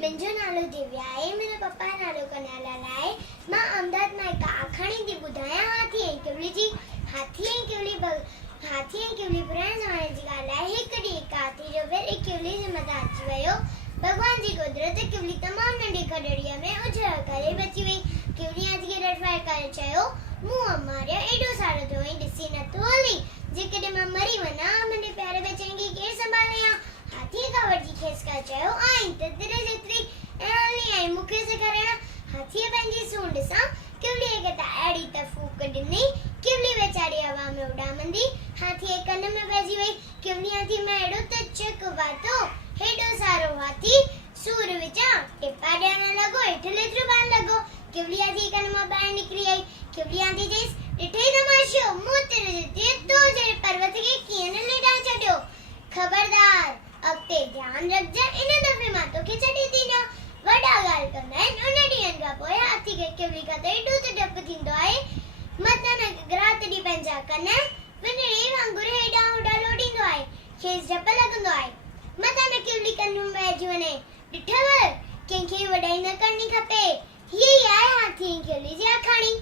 मुंहिंजो नालो दिव्या आहे, मुंहिंजे पप्पा जो नालो कन्हैयालाल आहे। मां अहमदाबाद मां हिकु आखाणी थी ॿुधायां हाथी ऐं केवली जी। हाथी ऐं केवली पुराणे ज़माने जी ॻाल्हि आहे। हिकु ॾींहुं हिकु हाथी जो वेर केवली जे मथां अची वियो। भॻवान जी कुदरत केवली तमामु नंढी खॾड़ीअ में उछल करे बची वई। केवली हाथी खे रटवाए करे चयो, मूं मारिया एॾो सारो थियो ऐं ॾिसी नथो हली। जेकॾहिं मां मरी वञा, मुंहिंजे प्यारे बचनि खे केरु संभाले? हाथीअ खां वठी खेसि करे चयो, आहीं त तिरे जेतिरी ऐं हली आई मूंखे सेखारियण। हाथीअ पंहिंजी सूंड सां केवलीअ खे त अहिड़ी त फूक ॾिनी, केवली वेचारी हवा में उॾामंदी हाथीअ जे कन में पइजी वई। केवली हाथी में अहिड़ो त चक वातो, हेॾो सारो हाथी सूर विचां टिपा ॾियण लॻो, हेठि लेतिरो पाइण लॻो। केवली हाथी जे कन मां ॿाहिरि निकिरी आई। केवली हाथी चयसि, ॾिठई तमाशो, मूं तिरे जेतिरी तो जहिड़े पर्वत खे कीअं न लेटाए छॾियो। ख़बरदार, अॻिते ध्यानु रखजांइ, इन दफ़े मां तोखे छॾे थी ॾियां। वॾा ॻाल्हि कंदा आहिनि। उन ॾींहंनि खां पोइ हाथी खे केवली खां त एॾो त डपु थींदो आहे, मथां न राति ॾींहुं पंहिंजा कन विञड़ी वांगुरु हेॾां होॾां लोॾींदो आहे। खेसि डपु लॻंदो आहे, मथां न केवली कन में पइजी वञे। ॾिठव, कंहिंखे वॾाई न करणी खपे। हीअ ई आहे हाथी ऐं केवली जी आखाणी।